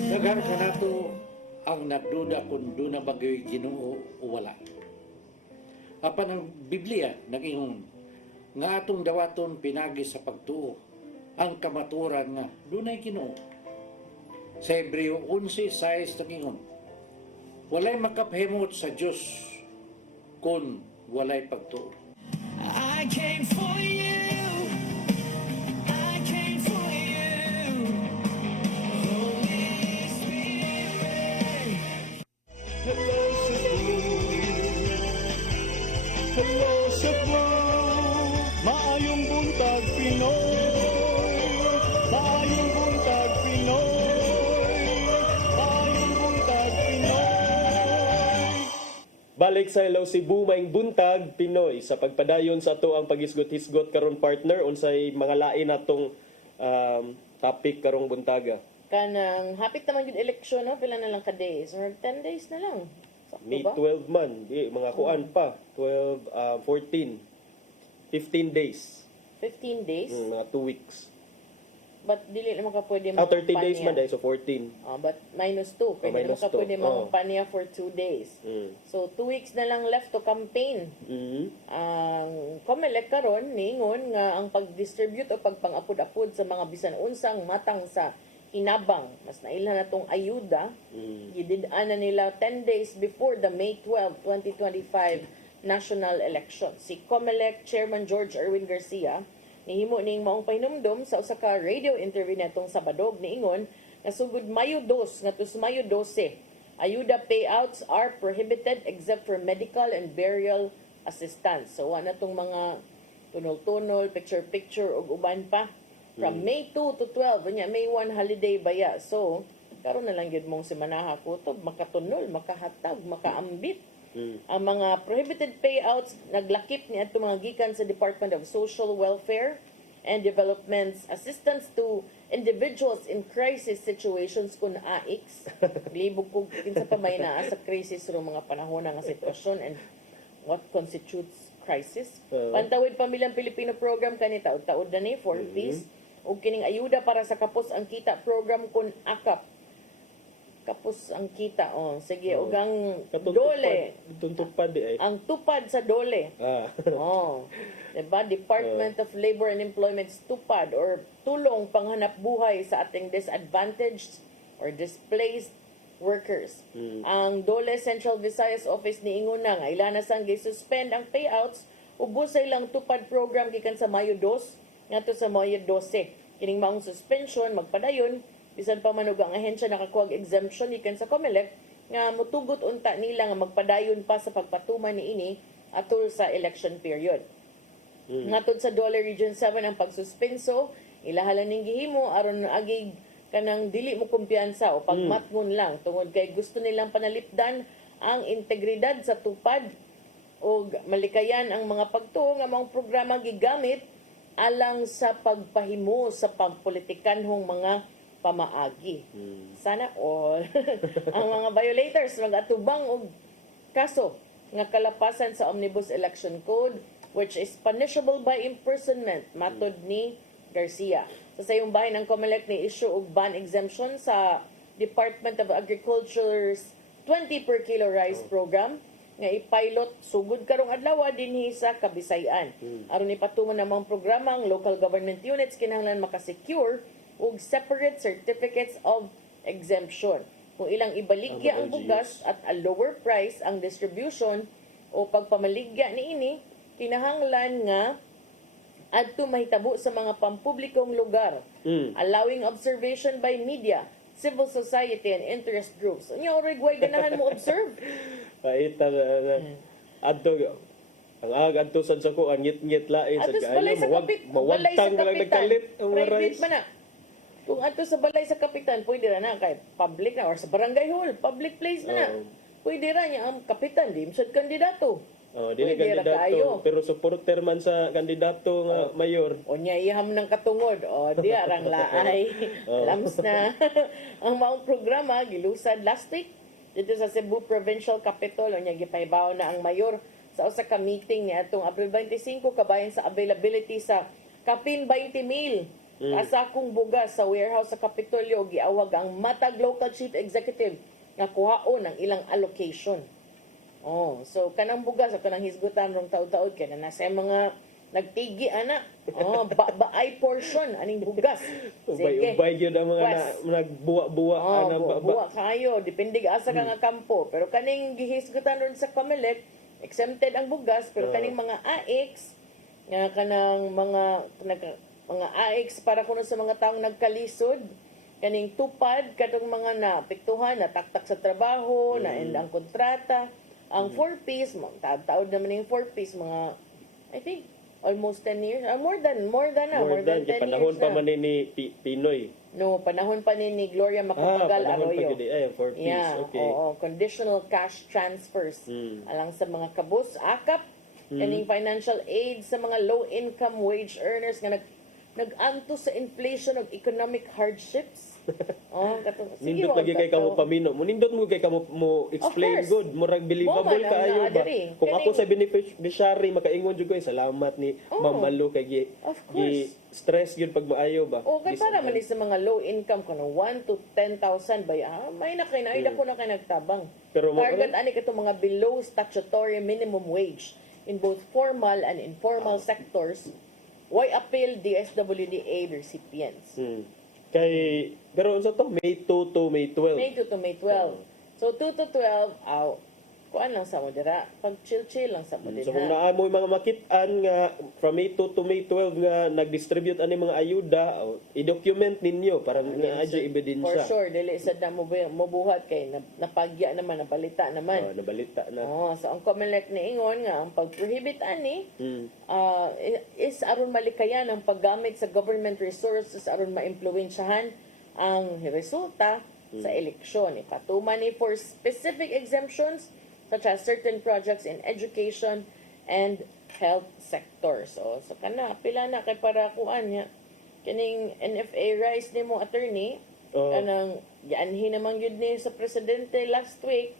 Daghang ka nato ang nagduda kung doon na bagay Ginoo o wala. Apan ang Biblia nag-ingon nga atong dawaton pinagi sa pagtuo ang kamaturan nga doon ay Ginoo. Sa Hebreo 11:6 nag-ingon, walay makaphimot sa Dios kung walay pagtuo. I came for you. I came for you. Holy Spirit. Hello, Cebu. Hello, Cebu. Maayong buntag, Pinoy. Maayong buntag, Pinoy. Maayong buntag, Pinoy. Balik sa Hello Cebu, maing buntag Pinoy sa pagpadayon sa ato ang pagisgot-hisgot karon partner unsay mga lain natong topic karong buntaga. Kanang hapit naman yung eleksyon, no? Pila na lang ka days or 10 days na lang. Sakto May ba? 12 man, di mga kuan pa, 12 14 15 days. 15 days? Mga 2 weeks. But dili naman ka pwede 30 days man magpampanya. dahil so 14. But minus 2. Pwede naman minus ka two. pwede Oh. magpampanya for 2 days. So 2 weeks na lang left to campaign. Ang COMELEC karon niingon nga ang pag-distribute o pagpang-apod-apod sa mga bisan unsang matang sa hinabang mas nailhan natong ayuda gidid-an na nila 10 days before the May 12, 2025 national election. Si COMELEC Chairman George Erwin Garcia nihimo ning maong pahinumdom sa usa ka radio interview netong Sabado niingon nga sugod Mayo 2 ngadto sa Mayo 12 ayuda payouts are prohibited except for medical and burial assistance. So wala tong mga tunol-tunol, picture-picture ug uban pa. From May 2 to 12, nya May 1 holiday baya. So karon na lang gyud mong simanaha kutob makatunol, makahatag, makaambit. Ang mga prohibited payouts naglakip ni adto mga gikan sa Department of Social Welfare and Development's assistance to individuals in crisis situations kun AICS. Libog ko kinsa pa may naa sa crisis ro mga panahon nga sitwasyon and what constitutes crisis. Pantawid Pamilyang Pilipino program kani taud-taud na ni for peace ug kining ayuda para sa kapos ang kita program kun AKAP. Kapos ang kita. Sige, ug ang dole. Tuntupad di ay. Ang tupad sa dole. Diba? Department of Labor and Employment's tupad or tulong panghanap buhay sa ating disadvantaged or displaced workers. Ang Dole Central Visayas Office niingon na nga ilanas ang gi-suspend ang payouts ubos lang tupad program gikan sa Mayo 2 ngadto sa Mayo 12. Kining maong suspension magpadayon bisan pa manog ang ahensya nakakuha exemption gikan sa COMELEC nga mutugot unta nila nga magpadayon pa sa pagpatuman niini atul sa election period. Ngatod sa Duole Region 7 ang pagsuspenso, ilahalan ning gihimo aron agig kanang dili mo kumpiyansa o pagmatngon lang tungod kay gusto nilang panalipdan ang integridad sa tupad o malikayan ang mga pagtuo nga mga programa gigamit alang sa pagpahimo sa pampolitikanhong mga pamaagi. Sana all ang mga violators magatubang og kaso nga kalapasan sa Omnibus Election Code which is punishable by imprisonment matod ni Garcia. Sa sayong bahin ang COMELEC ni issue og ban exemption sa Department of Agriculture's 20 per kilo rice program nga ipilot sugod karong adlaw dinhi sa Kabisayan. Aron ipatungon namang programa ang local government units kinahanglan makasecure og separate certificates of exemption. Kung ilang ibaligya ang bugas at a lower price ang distribution o pagpamaligya niini, kinahanglan nga adto mahitabo sa mga pampublikong lugar, allowing observation by media, civil society, and interest groups. Nya oray guay ganahan mo observe. Paita na. Adto ang adto sad sa ko ang ngit-ngit lain sa Adto sa balay sa balay sa mawagtang lang kapitan. nagkalit ang mga Private rice. man na. Kung adto sa balay sa kapitan, pwede ra na kay public na or sa barangay hall, public place na na. Pwede ra niya ang kapitan, di sad kandidato. Dili Pwede ra kandidato, kaayo. pero supporter man sa kandidato nga mayor. O niya iham ng katungod. O di arang laay. Alams na. Ang maong programa gilusad last week dito sa Cebu Provincial Capitol. O niya gipaybaw na ang mayor sa usa ka meeting ni atong April 25 kabayan sa availability sa kapin 20,000 kasakong bugas sa warehouse sa Kapitolyo. Giawag ang Matag Local Chief Executive nga kuhaon ang ilang allocation. Oh, so kanang bugas o kanang hisgutan rong taud-taud kay na sa mga nagtigi ana. Oh, baay portion aning bugas. Ubay gyud ang mga nagbuwa-buwa ana buwa kayo depende asa ka nga kampo. Pero kaning gihisgutan ron sa COMELEC exempted ang bugas pero kaning mga AX nga kanang mga AX para kuno sa mga taong nagkalisod kaning tupad katong mga napiktuhan nataktak sa trabaho na end ang kontrata. Ang 4-piece, taod naman yung 4-piece, mga, I think, almost 10 years. More than 10 years panahon pa na. man ni Pinoy. No, panahon pa ni Gloria Macapagal panahon Arroyo. pa gyud ay 4-piece. Yeah, Okay. oo, conditional cash transfers. Alang sa mga kabus, akap, kaning financial aid sa mga low-income wage earners nga nag-anto sa inflation of economic hardships. Nindot lagi kay kamo pamino. Munindot mo kay kamo mo explain Of course. good, murag believable Mo man ang kaayo ba. naadiri. Kung ako Kaning- sa beneficiary makaingon jud ko salamat ni Ma'am Malu kay Of gi course. stress yun pag maayo ba. O kay para man ni sa mga low income kuno 1 to 10,000 ba may na kay na ko na kay nagtabang. Pero Target ani kato mga below statutory minimum wage in both formal and informal sectors. Why appeal DSWDA recipients? Kay pero unsa to May 2 to May 12. May 2 to May 12. So 2 to 12 kuan lang sa mo dira. Pag chill lang sa mo dira. So kung naamoy mga makit-an nga from May 2 to May 12 nga nag-distribute ani mga ayuda, i-document ninyo para nga adyo For ebidensya. sure, dili sad na mobuhat kay napagya naman, nabalita naman. Nabalita na. So ang COMELEC ni ingon nga ang pag-prohibit ani is aron malikayan ang paggamit sa government resources aron maimpluwensyahan ang resulta sa eleksyon. Ipatuman ni for specific exemptions such as certain projects in education and health sector. So kana pila na kay para kuan nya kining NFA rice nimo attorney kanang gianhi naman yun ni sa presidente last week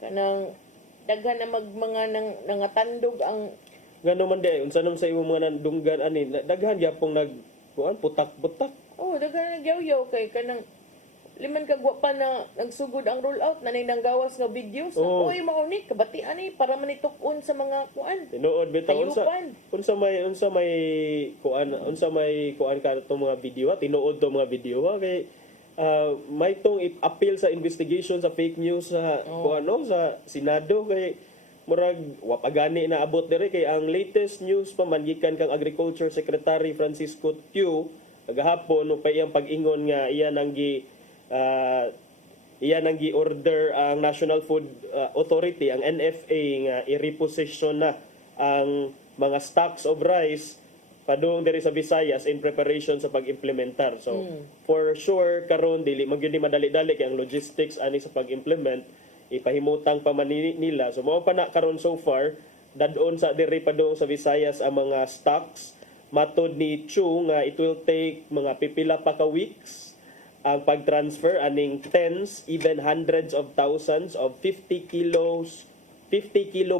kanang daghan na mga nangatandog ang Ngano man di unsa nam sa imong mga nandunggan ani daghan gyapong putak-putak. daghan na nagyaw-yaw kay kanang liman ka gwapa na nagsugod ang rollout na nanggawas nga videos. Oy mauni kabati ani para manitukon sa mga kuan. Tinuod bitaw unsa may kuan ka to mga video tinuod to mga video kay may tong appeal sa investigation sa fake news sa sa Senado kay murag wapagani na abot diri kay ang latest news pamangikan kang Agriculture Secretary Francisco Tiu kagahapon no pa iyang pag-ingon nga iyan ang iyan ang gi-order ang National Food Authority, ang NFA, nga i-reposition na ang mga stocks of rice padung diri sa Visayas in preparation sa pag-implementar. So, for sure, karon dili magyud ni madali-dali kay ang logistics ani sa pag-implement, ipahimutang pa man nila. So, mao pa na karon so far, dadon sa diri padung sa Visayas ang mga stocks. Matod ni Chu nga it will take mga pipila pa ka weeks ang pag-transfer aning tens, even hundreds of thousands of 50 kilo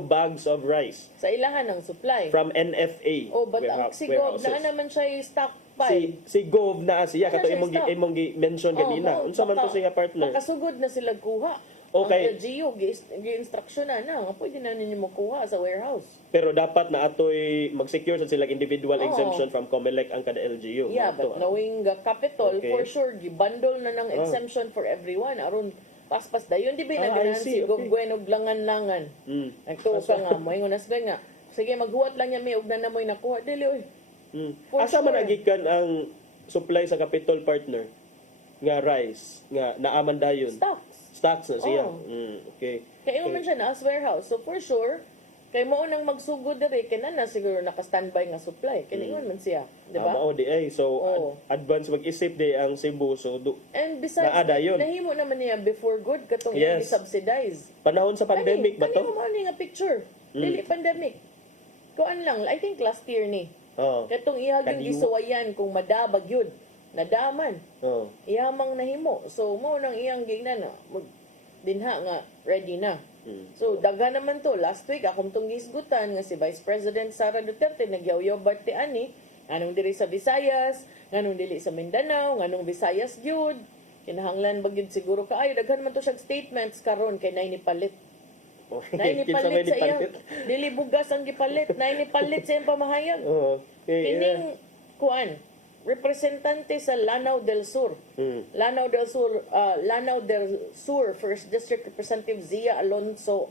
bags of rice Sa ilahan ng supply. from NFA. Oh, but ang sigog, na naman siya yung stockpile. Si Gov na siya Ano kato siya, imong stock? imong mention kanina. Unsa man to siya partner? Makasugod na sila kuha. Okay. Ang LGU, gi-instruction na pwede na ninyo makuha sa warehouse. Pero dapat na atoy mag-secure sa sila individual Oo. exemption from COMELEC ang kada LGU. Yeah, Ato, but knowing the capital, Okay. for sure, gibundle na ng Oh. exemption for everyone. Aron paspas dayon di ba I naganahan see, si okay. Gugwen og langan-langan. Nagtuo ka nga mo ingon asgay nga. Sige maghuwat lang niya may og na namoy nakuha dili oy. For Asa man sure. nagikan ang supply sa capital partner nga rice nga naaman dayon? Stocks na siya. Oh. Okay. Kaya ingon man siya na as warehouse. So for sure, kay mo nang magsugod diri kina na siguro naka-standby nga supply. Kaya ingon man siya, di ba? Mao di ay. So Oo. advance mag-isip di ang Cebu. So And besides, Naada yun. nahimo naman niya before good katong Yes. i-subsidize. panahon sa pandemic ba to? Kani mo nga picture. Dili pandemic. Kuan lang, I think last year ni. Oo. Katong ihag yung Kadiwa. gisuwayan kung madabag yun. Nadaman. Oo. Ihamang nahimo. So mo nang iyang gigna na dinha nga ready na. So daghan naman to. Last week akong tong gisgutan nga si Vice President Sara Duterte nagyaw-yaw bati ani anong diri sa Visayas, nganong dili sa Mindanao, nganong Visayas gyud. Kinahanglan ba gyud siguro kaayo daghan man to siya statements karon kay nay ni palit. Nay ni Kinsa may palit sa iya. nipalit? Dili bugas ang gipalit. Nay ni palit sa iyang pamahayag. Oo. Okay, Kining kuan representante sa Lanao del Sur. Lanao del Sur First District Representative Zia Alonto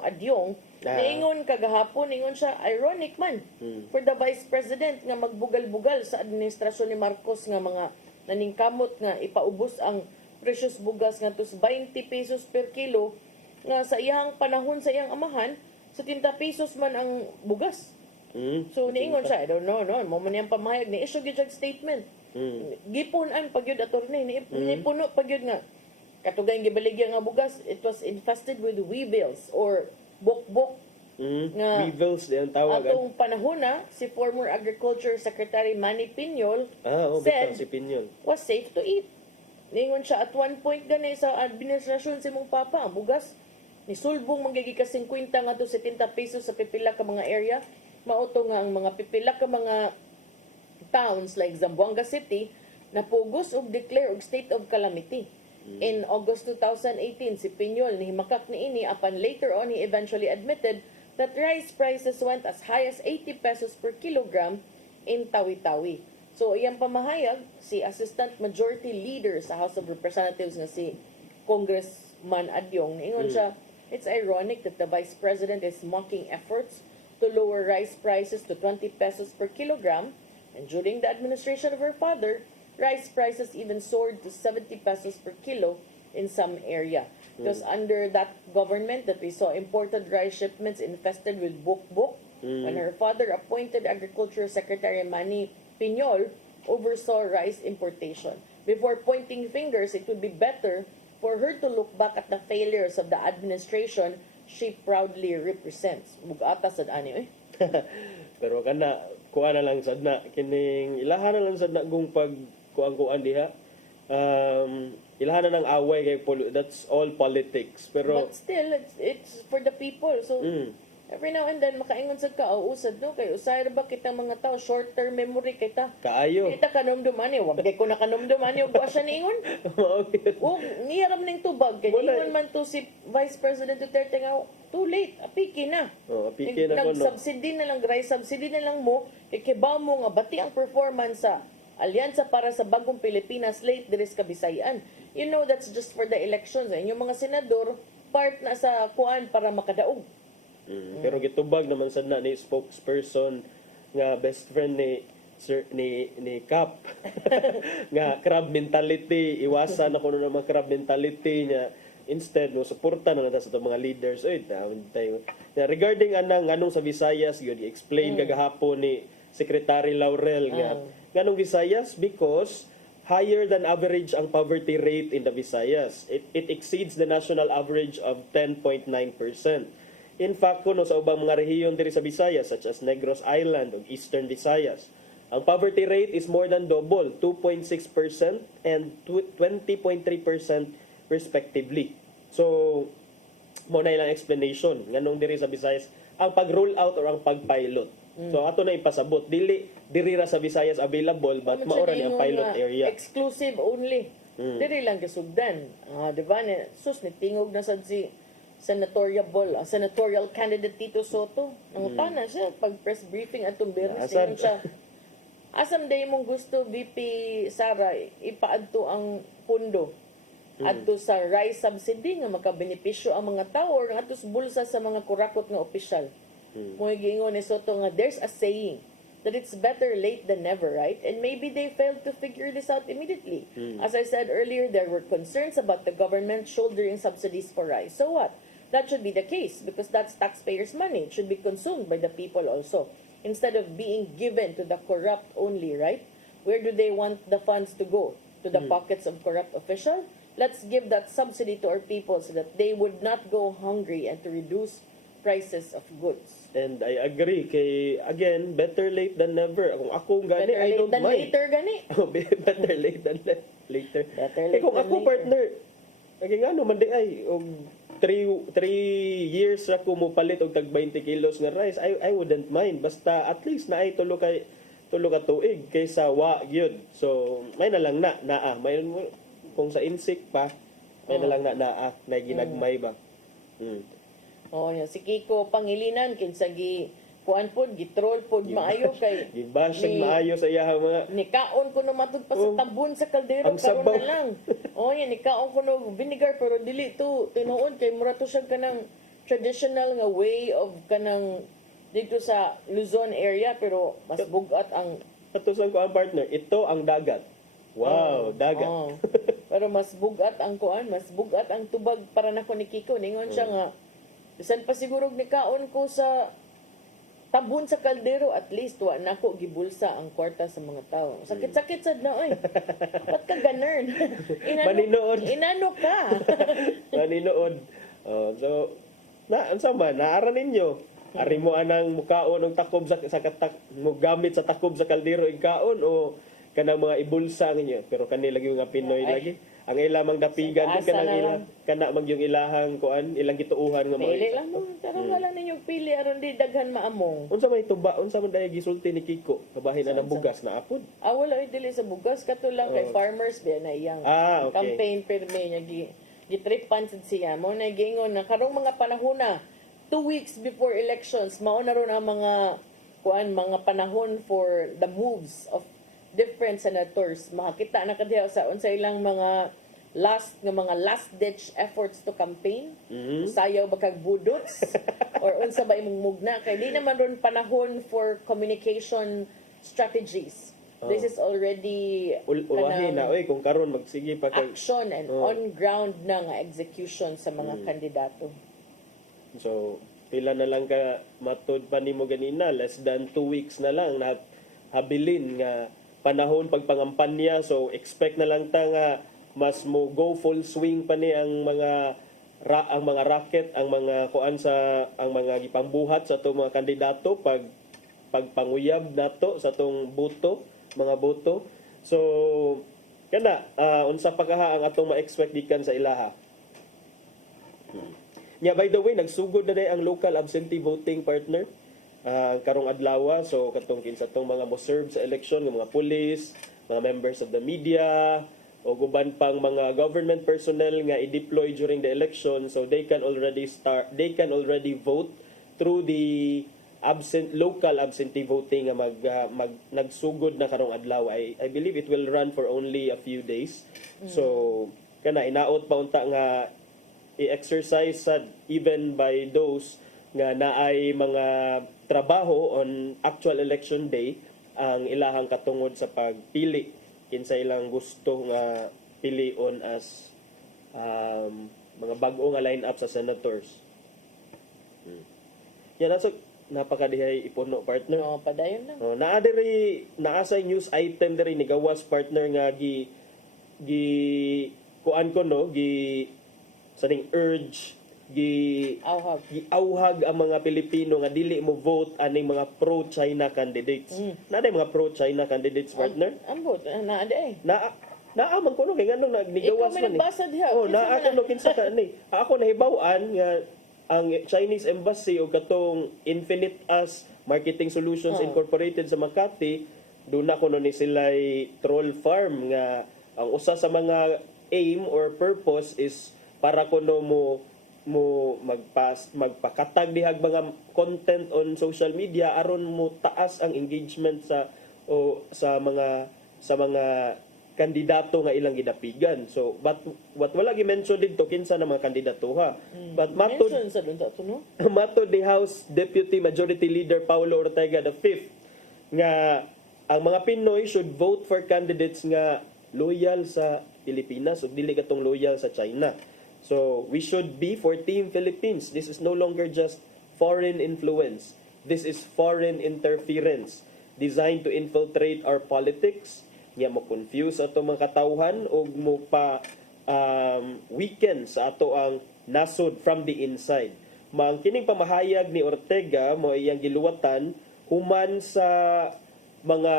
Adyong niingon kagahapon ingon siya ironic man for the Vice President nga magbugal-bugal sa administrasyon ni Marcos nga mga naningkamot nga ipaubos ang precious bugas nga tus 20 pesos per kilo nga sa iyang panahon sa iyang amahan sa 30 pesos man ang bugas. So niingon siya, I don't know, mo man yung pamahayag ni issue gyud statement. Gipunan pag yun attorney ni puno pag yun nga katugay gibaligya nga bugas, it was infested with weevils or bok-bok nga Weevils di ang tawag. atong panahon na si former Agriculture Secretary Manny Piñol said said si Pinyol. was safe to eat. Ningon siya at one point gani sa administrasyon si mong papa ang bugas ni sulbong magigi ka 50 nga to 70 pesos sa pipila ka mga area. Mauto nga ang mga pipila ka mga towns like Zamboanga City napugos og declare og state of calamity. In August 2018, si Piñol nihimakak niini upon later on he eventually admitted that rice prices went as high as 80 pesos per kilogram in Tawi-Tawi. So iyang pamahayag si Assistant Majority Leader sa House of Representatives nga si Congressman Adyong niingon siya, it's ironic that the Vice President is mocking efforts to lower rice prices to 20 pesos per kilogram, and during the administration of her father, rice prices even soared to 70 pesos per kilo in some area. It was under that government that we saw imported rice shipments infested with bok-bok when her father appointed Agriculture Secretary Manny Piñol oversaw rice importation. Before pointing fingers, it would be better for her to look back at the failures of the administration she proudly represents. Bugata sad ani Pero kana kuha na lang sad na kining ilahan na lang sad na kung pag kuan diha. Ilahan na ng away kay that's all politics. Pero but still it's for the people. So every now and then makaingon sad ka usad no kay usay ra ba kitang mga tao short term memory kita. Kaayo. Kita kanomdom ani wag kay ko nakanomdom ani og siya niingon. Og niyaram ning tubag kay ingon man to si Vice President Duterte nga too late apiki na. Apiki na ko no. Nag-subsidy na lang rice subsidy na lang mo kay kibaw mo nga bati ang performance sa Alyansa para sa Bagong Pilipinas late diris Kabisayan. You know that's just for the elections. Yung mga senador part na sa kuan para makadaog. Pero gitubag naman sad na ni spokesperson nga best friend ni ni Cap nga crab mentality, iwasan ako ng mga crab mentality niya. Instead no suporta na natin sa itong mga leaders. Tayo. Regarding anong sa Visayas, yun i-explain kagahapon ni Secretary Laurel nga nganong Visayas because higher than average ang poverty rate in the Visayas. It exceeds the national average of 10.9%. In fact, kuno sa ubang mga rehiyon diri sa Visayas such as Negros Island ug Eastern Visayas, ang poverty rate is more than double, 2.6% and 20.3% respectively. So, mo na ilang explanation nganong diri sa Visayas ang pag-roll out or ang pag-pilot. So ato na ipasabot dili ra sa Visayas available but maura ni ang pilot area. Exclusive only. Diri lang kasugdan. Di ba ni sus ni tingog na sad si senatorial candidate Tito Soto. Nangutana siya pag press briefing atong Biyernes siya. Asam day mong gusto VP Sara ipaadto ang pundo adto sa rice subsidy nga makabenepisyo ang mga tao or adto sa bulsa sa mga kurakot nga opisyal. Mo giingon ni Soto nga there's a saying that it's better late than never, right? And maybe they failed to figure this out immediately. As I said earlier, there were concerns about the government shouldering subsidies for rice. So what? That should be the case because that's taxpayers' money. It should be consumed by the people also instead of being given to the corrupt only, right? Where do they want the funds to go? To the pockets of corrupt officials? Let's give that subsidy to our people so that they would not go hungry and to reduce prices of goods. And I agree kay again better late than never. Kung akong gani Better I late don't than mind. later gani. Better late than later. Better Eh, late kung than ako later. partner, naging ano man di ay og 3 years ra ko mo palit og tag 20 kilos nga rice, I wouldn't mind basta at least na ay tulo ka tuig kaysa wa gyud. So may na lang naa may kung sa insect pa may na lang naa na ginagmay ba. Oh, yan si Kiko Pangilinan kinsa gi kuan pod gitroll pod maayo kay Gibashag ni- maayo sa iyang mga nikaon ko no matud pa sa tabon sa kaldero Ang karon sabaw. na lang. Oh, yan nikaon ko no vinegar pero dili to tinuod kay mura to siya kanang traditional nga way of kanang dito sa Luzon area pero mas bugat ang Patusan ko ang partner, ito ang dagat. Wow, dagat. Oh. Pero mas bugat ang kuan, mas bugat ang tubag para nako ni Kiko. Ningon siya nga bisan pa siguro nikaon ko sa tabon sa kaldero at least wa nako gibulsa ang kwarta sa mga tao. Sakit-sakit sad na oy. Ba't ka ganern? Maninood. Inano ka? Maninood. So unsa man naara ninyo? Ari mo anang mukaon og takob sa mo gamit sa takob sa kaldero ing kaon o kanang mga ibulsa ninyo pero kani lagi nga Pinoy lagi ang ilamang dapigan Asa kanang na ila lang. kana mag yung ilahang kuan ilang gituuhan nga Pili lang mo. Tarong wala ninyong pili aron di daghan maamong. unsa may tuba unsa man dayag gisulti ni Kiko kabahin na ng bugas na apod Wala ay dili sa bugas kato lang kay farmers ba na iyang okay. campaign perme niya gitripan sad siya mo na gingon na karong mga panahon na 2 weeks before elections mao na ron ang mga mga panahon for the moves of different senators. Makakita na kadiha sa unsa ilang mga last ditch efforts to campaign. Sayaw ba kag budots or unsa ba imong mugna kay di naman ron panahon for communication strategies. This is already ulahi na oy kung karon magsige pa kay action and on ground na nga execution sa mga kandidato. So, pila na lang ka matud pa nimo ganina, less than 2 weeks na lang na habilin nga panahon pagpangampanya. So, expect na lang ta nga mas mo go full swing pa ni ang mga racket, ang mga kuan sa ang mga gipangbuhat sa atong mga kandidato pagpanguyab nato sa atong mga boto. So, kana unsa pa kaha ang atong ma-expect gikan sa ilaha. By the way, nagsugod na day ang local absentee voting partner karong adlaw. So katong kinsa tong mga mo serve sa election ng mga police, mga members of the media, o guban pang mga government personnel nga i-deploy during the election, so they can already vote through the local absentee voting nga nagsugod na karong adlaw. I believe it will run for only a few days. So kana inaot pa unta nga i-exercise even by those nga naay mga trabaho on actual election day ang ilahang katungod sa pagpili kinsa ilang gusto nga pilion as mga bag-o nga line-up sa senators. Yan so napakadihay ipuno partner. No, padayon lang. Naa sa news item diri ni gawas partner nga gi kuan ko no gi saning urge gi auhag ang mga Pilipino nga dili mo vote aning mga pro-China candidates. Naday mga pro-China candidates partner? Ambot na day. Naaman ko no kay nganong nagnigawas Ikaw may nagbasa diha. naa ko no kinsa ka ni. Ako nahibaw-an nga ang Chinese Embassy o katong Infinite Us Marketing Solutions Incorporated sa Makati, doon na kuno ni sila'y troll farm nga ang usa sa mga aim or purpose is para kuno mo magpakatag dihag mga content on social media aron mo taas ang engagement sa mga kandidato nga ilang gidapigan. So but what wala gi-mention dito kinsa na mga kandidato ha. But matod Mention sa dun sa no? matod the House Deputy Majority Leader Paulo Ortega V nga ang mga Pinoy should vote for candidates nga loyal sa Pilipinas ug dili katong loyal sa China. So we should be for Team Philippines. This is no longer just foreign influence. This is foreign interference designed to infiltrate our politics. Nga mo confuse ato mga katawhan o mo pa weaken sa ato ang nasod from the inside. Ang kining pamahayag ni Ortega mo iyang giluwatan human sa mga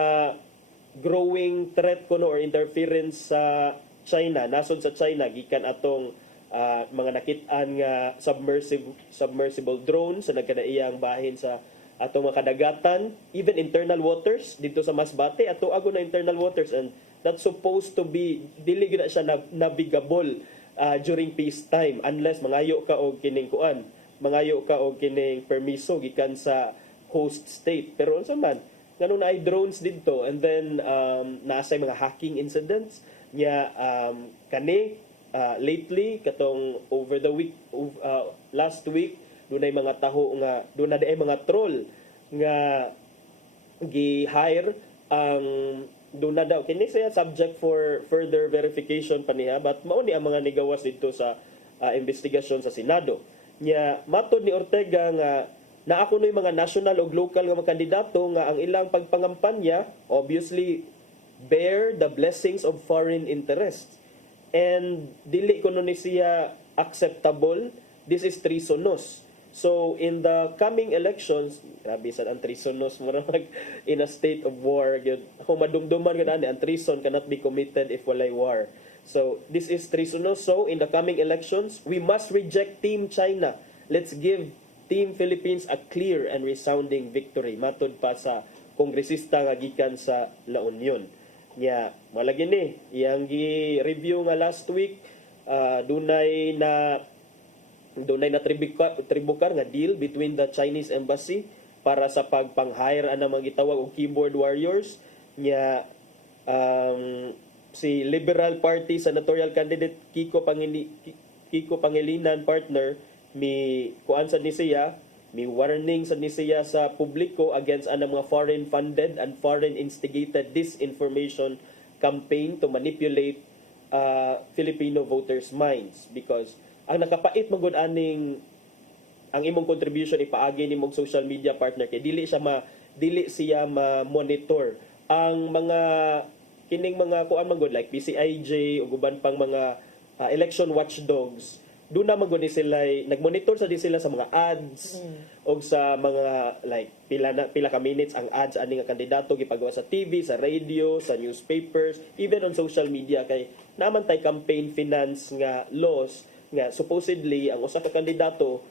growing threat kuno or interference sa China, nasod sa China gikan atong mga nakit-an nga submersible drones sa nagkadaiyang bahin sa atong mga kadagatan, even internal waters dito sa Masbate, ato ago na internal waters, and that's supposed to be dili gyud na siya navigable during peacetime unless mangayo ka og kining kuan, mangayo ka og kining permiso gikan sa host state. Pero unsa man ngano na ay drones dito, and then naasay mga hacking incidents nya kani lately katong over the week last week dunay mga taho nga dunay mga troll nga gi-hire ang duna daw kini siya subject for further verification pa niya, but mao ni ang mga nigawas dito sa investigasyon sa Senado nya. Matod ni Ortega nga naa kunoy mga national ug local nga mga kandidato nga ang ilang pagpangampanya obviously bear the blessings of foreign interests, and dili kuno ni siya acceptable. This is treasonous. So in the coming elections, grabe sad ang treasonous mo in a state of war gyud. Ako madumduman gyud ani ang treason cannot be committed if walay war. So this is treasonous. So in the coming elections, we must reject Team China. Let's give Team Philippines a clear and resounding victory. Matod pa sa kongresista nga gikan sa La Union. Nya malagi ni iyang gi-review nga last week, dunay na tribukar nga deal between the Chinese Embassy para sa pagpang-hire ana mga gitawag og keyboard warriors nya. Si Liberal Party senatorial candidate Kiko Pangilinan partner mi kuan sa ni siya, mi warning sa ni siya sa publiko against ana mga foreign funded and foreign instigated disinformation campaign to manipulate Filipino voters' minds, because ang nakapait magud aning ang imong contribution ipaagi nimong social media partner kay dili siya ma-monitor ang mga kining mga kuan magud like PCIJ ug uban pang mga election watchdogs. Doon na magud ni sila nagmonitor sa di sila sa mga ads o sa mga like pila ka minutes ang ads ani nga kandidato gipagawa sa TV, sa radio, sa newspapers, even on social media kay naman tay campaign finance nga laws nga supposedly ang usa ka kandidato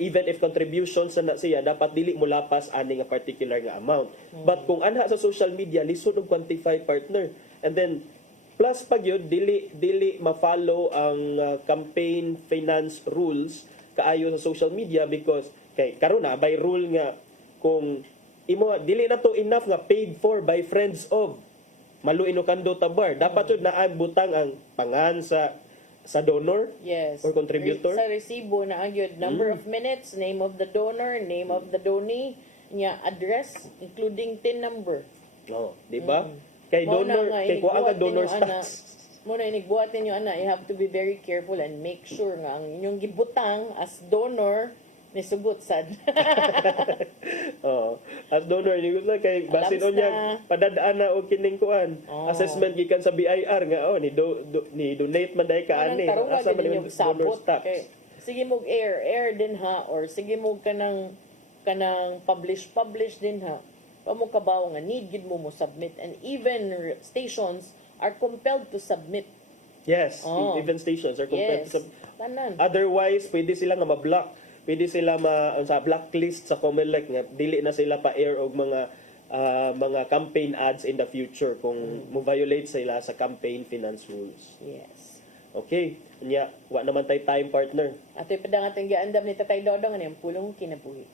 even if contributions na siya dapat dili mo lapas ani nga particular nga amount. But kung anha sa social media lisod og quantify partner, and then plus pag yun dili ma-follow ang campaign finance rules kaayo sa social media, because kay karon na by rule nga kung imo dili na to enough nga paid for by friends of Maluino Kando Tabar, dapat yun na butang ang pangan sa donor, yes, or contributor. Sa resibo na agyod number of minutes, name of the donor, name of the donee, nya address including TIN number. No, di ba? Kay Mao na donor, nga, kay kuha ka inigbuhat donor ninyo, ana. tax. Muna inigbuhat ninyo, ana, you have to be very careful and make sure nga ang inyong gibutang as donor ni sugot sad. Oh, as donor ni gusto kay basin Alam niya sa- padadaan na og kining kuan. Oh. Assessment gikan sa BIR nga ni ni donate man dai ka ani. Tarungan Asa din man ninyong yung donor sabot. tax. Kay, sige mo air din ha, or sige mo kanang publish din ha. Pamo kabaw nga need gid mo submit, and even stations are compelled to submit. Yes, Oh. even stations are compelled Yes. to Tanan. otherwise pwede sila nga ma-block. Pwede sila sa blacklist sa COMELEC nga dili na sila pa-air og mga campaign ads in the future kung mo violate sila sa campaign finance rules. Yes. Okay, nya wa naman tay time partner. Ato'y padang ating giandam ni Tatay Dodong ano yung pulong kinabuhi.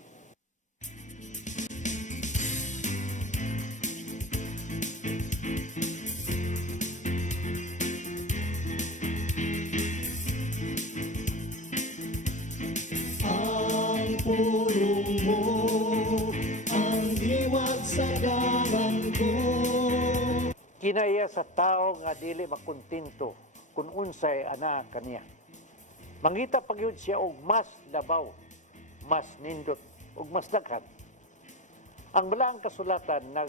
Ang pulong mo, ang diwag sa galang ko. Kinaya sa tao nga dili makontento kung unsay ana kaniya. Mangita pagyud siya og mas labaw, mas nindot ug mas daghan. Ang balaang kasulatan nag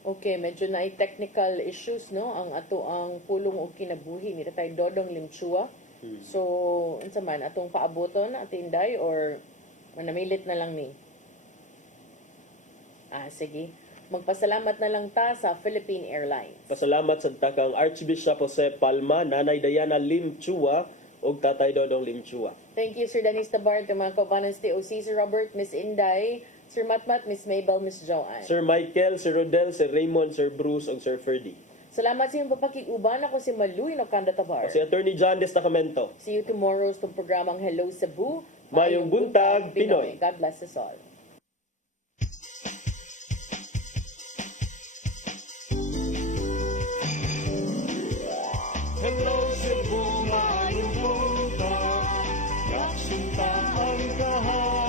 Okay, medyo na technical issues, no? Ang ato ang pulong o kinabuhi ni Tatay Dodong Limchua. So, unsa man, atong paaboton na atinday or manamilit na lang ni? Sige. Magpasalamat na lang ta sa Philippine Airlines. Pasalamat sa takang Archbishop Jose Palma, Nanay Diana Lim Chua ug Tatay Dodong Lim Chua. Thank you, Sir Danis Tabar, to mga kaubanan sa TOC, Sir Robert, Miss Inday, Sir Matmat, Miss Mabel, Miss Joanne. Sir Michael, Sir Rodel, Sir Raymond, Sir Bruce ug Sir Ferdy. Salamat sa iyong papakikuban. Ako si Maluy Nocanda Tabar. Si Attorney John Destacamento. See you tomorrow sa programang Hello Cebu. Mayong buntag, Pinoy. God bless us all.